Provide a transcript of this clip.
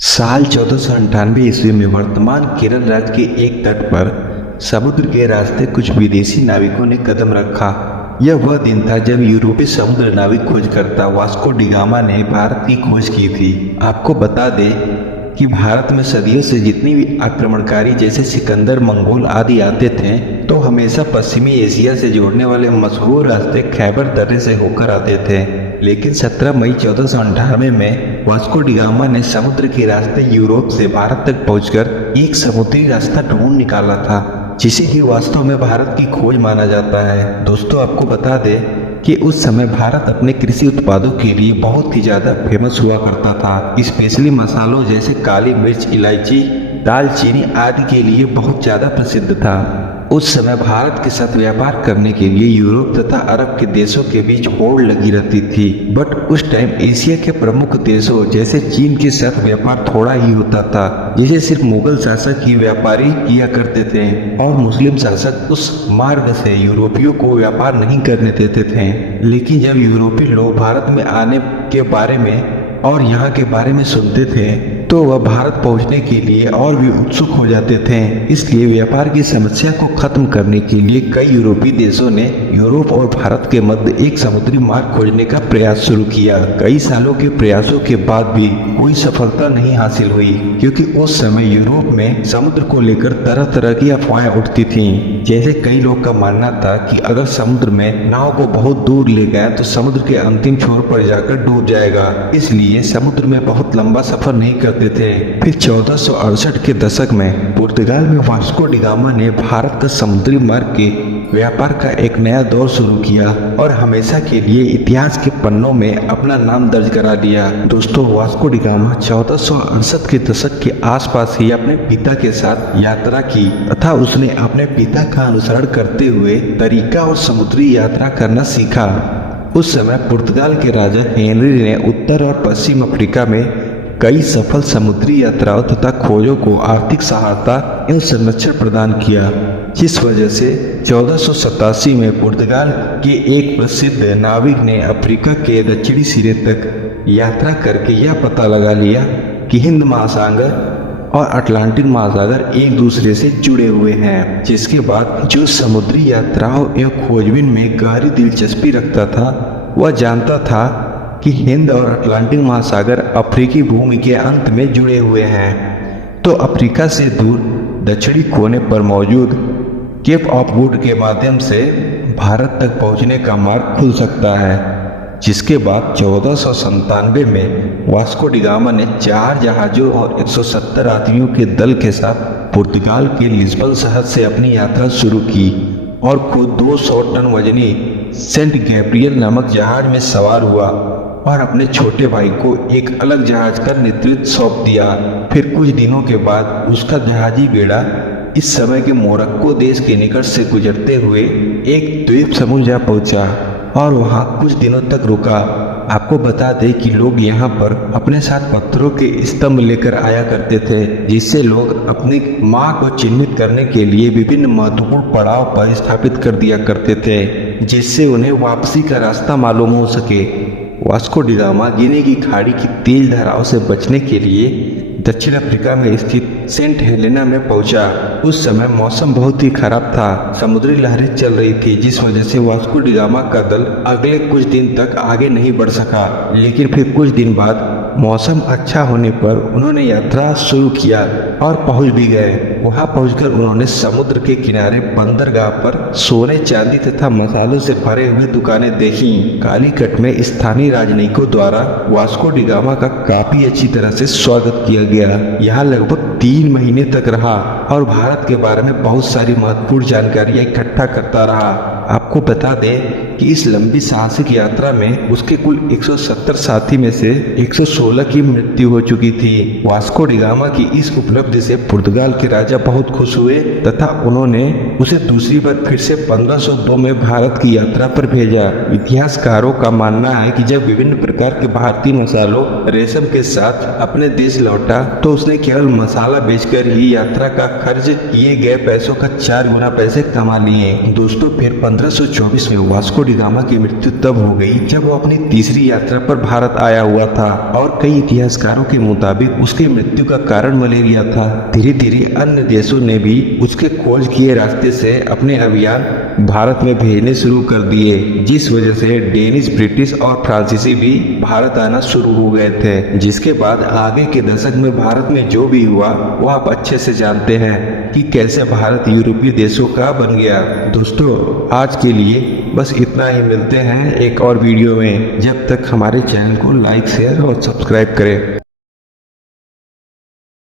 साल 1498 ईस्वी में वर्तमान केरल राज्य के एक तट पर समुद्र के रास्ते कुछ विदेशी नाविकों ने कदम रखा। यह वह दिन था जब यूरोपीय समुद्र नाविक खोजकर्ता वास्को डी गामा ने भारत की खोज की थी। आपको बता दें कि भारत में सदियों से जितनी भी आक्रमणकारी जैसे सिकंदर, मंगोल आदि आते थे तो हमेशा पश्चिमी एशिया से जोड़ने वाले मशहूर रास्ते खैबर दर्रे से होकर आते थे। लेकिन 17 मई 1498 में वास्को डी गामा ने समुद्र के रास्ते यूरोप से भारत तक पहुंचकर एक समुद्री रास्ता ढूंढ निकाला था, जिसे ही वास्तव में भारत की खोज माना जाता है। दोस्तों, आपको बता दें कि उस समय भारत अपने कृषि उत्पादों के लिए बहुत ही ज्यादा फेमस हुआ करता था। स्पेशली मसालों जैसे काली मिर्च, इलायची, दालचीनी आदि के लिए बहुत ज्यादा प्रसिद्ध था। उस समय भारत के साथ व्यापार करने के लिए यूरोप तथा अरब के देशों के बीच होड़ लगी रहती थी। बट उस टाइम एशिया के प्रमुख देशों जैसे चीन के साथ व्यापार थोड़ा ही होता था, जिसे सिर्फ मुगल शासक ही व्यापारी किया करते थे और मुस्लिम शासक उस मार्ग से यूरोपियों को व्यापार नहीं करने देते थे। लेकिन जब यूरोपीय लोग भारत में आने के बारे में और यहाँ के बारे में सुनते थे तो वह भारत पहुंचने के लिए और भी उत्सुक हो जाते थे। इसलिए व्यापार की समस्या को खत्म करने के लिए कई यूरोपीय देशों ने यूरोप और भारत के मध्य एक समुद्री मार्ग खोजने का प्रयास शुरू किया। कई सालों के प्रयासों के बाद भी कोई सफलता नहीं हासिल हुई, क्योंकि उस समय यूरोप में समुद्र को लेकर तरह तरह की अफवाहें उठती थीं। जैसे कई लोग का मानना था कि अगर समुद्र में नाव को बहुत दूर ले गए तो समुद्र के अंतिम छोर पर जाकर डूब जाएगा, इसलिए समुद्र में बहुत लंबा सफर नहीं करते थे। फिर 1468 के दशक में पुर्तगाल में वास्को डी गामा ने भारत का समुद्री मार्ग के व्यापार का एक नया दौर शुरू किया और हमेशा के लिए इतिहास के पन्नों में अपना नाम दर्ज करा दिया। दोस्तों, वास्को डी गामा 1468 के दशक के आसपास ही अपने पिता के साथ यात्रा की तथा उसने अपने पिता का अनुसरण करते हुए तरीका और समुद्री यात्रा करना सीखा। उस समय पुर्तगाल के राजा हेनरी ने उत्तर और पश्चिम अफ्रीका में कई सफल समुद्री यात्राओं तथा खोजों को आर्थिक सहायता एवं संरक्षण प्रदान किया, जिस वजह से 1487 में पुर्तगाल के एक प्रसिद्ध नाविक ने अफ्रीका के दक्षिणी सिरे तक यात्रा करके यह पता लगा लिया कि हिंद महासागर और अटलांटिक महासागर एक दूसरे से जुड़े हुए हैं। जिसके बाद जो समुद्री यात्राओं एवं खोजबीन में गहरी दिलचस्पी रखता था वह जानता था कि हिंद और अटलांटिक महासागर अफ्रीकी भूमि के अंत में जुड़े हुए हैं, तो अफ्रीका से दूर दक्षिणी कोने पर मौजूद केप ऑफ गुड के माध्यम से भारत तक पहुंचने का मार्ग खुल सकता है। जिसके बाद 1497 में वास्को डी गामा ने 4 जहाजों और 170 आदमियों के दल के साथ पुर्तगाल के लिस्बन शहर से अपनी यात्रा शुरू की और खुद 200 टन वजनी सेंट गैब्रियल नामक जहाज में सवार हुआ और अपने छोटे भाई को एक अलग जहाज का नेतृत्व सौंप दिया। फिर कुछ दिनों के बाद उसका जहाजी बेड़ा इस समय के मोरक्को देश के निकट से गुजरते हुए एक द्वीप समूह जा पहुंचा और वहां कुछ दिनों तक रुका। आपको बता दें कि लोग यहाँ पर अपने साथ पत्थरों के स्तंभ लेकर आया करते थे, जिससे लोग अपनी माँ को चिन्हित करने के लिए विभिन्न महत्वपूर्ण पड़ाव पर स्थापित कर दिया करते थे, जिससे उन्हें वापसी का रास्ता मालूम हो सके। वास्को डी गामा गिनी की खाड़ी की तेज धाराओं से बचने के लिए दक्षिण अफ्रीका में स्थित सेंट हेलेना में पहुंचा। उस समय मौसम बहुत ही खराब था, समुद्री लहरें चल रही थी, जिस वजह से वास्को डी गामा का दल अगले कुछ दिन तक आगे नहीं बढ़ सका। लेकिन फिर कुछ दिन बाद मौसम अच्छा होने पर उन्होंने यात्रा शुरू किया और पहुंच भी गए। वहां पहुंचकर उन्होंने समुद्र के किनारे बंदरगाह पर सोने, चांदी तथा मसालों से भरे हुए दुकानें देखी। कालीकट में स्थानीय राजनयिकों द्वारा वास्को डी गामा का काफी अच्छी तरह से स्वागत किया गया। यहाँ लगभग 3 महीने तक रहा और भारत के बारे में बहुत सारी महत्वपूर्ण जानकारियां इकट्ठा करता रहा। आपको बता दें कि इस लंबी साहसिक यात्रा में उसके कुल 170 साथी में से 116 की मृत्यु हो चुकी थी। वास्को डी गामा की इस उपलब्धि से पुर्तगाल के राजा बहुत खुश हुए तथा उन्होंने उसे दूसरी बार फिर से 1502 में भारत की यात्रा पर भेजा। इतिहासकारों का मानना है कि जब विभिन्न प्रकार के भारतीय मसालों, रेशम के साथ अपने देश लौटा तो उसने केवल मसाला बेचकर ही यात्रा का खर्च किए गए पैसों का 4 गुना पैसे कमा लिए। दोस्तों, फिर 1524 में वास्को डी गामा की मृत्यु तब हो गई जब वो अपनी तीसरी यात्रा पर भारत आया हुआ था और कई इतिहासकारों के मुताबिक उसकी मृत्यु का कारण मलेरिया था। धीरे धीरे अन्य देशों ने भी उसके खोज किए रास्ते से अपने अभियान भारत में भेजने शुरू कर दिए, जिस वजह से डेनिश, ब्रिटिश और फ्रांसीसी भी भारत आना शुरू हो गए थे। जिसके बाद आगे के दशक में भारत में जो भी हुआ वो आप अच्छे से जानते हैं कि कैसे भारत यूरोपीय देशों का बन गया। दोस्तों, आज के लिए बस इतना ही। मिलते हैं एक और वीडियो में। जब तक हमारे चैनल को लाइक, शेयर और सब्सक्राइब करें।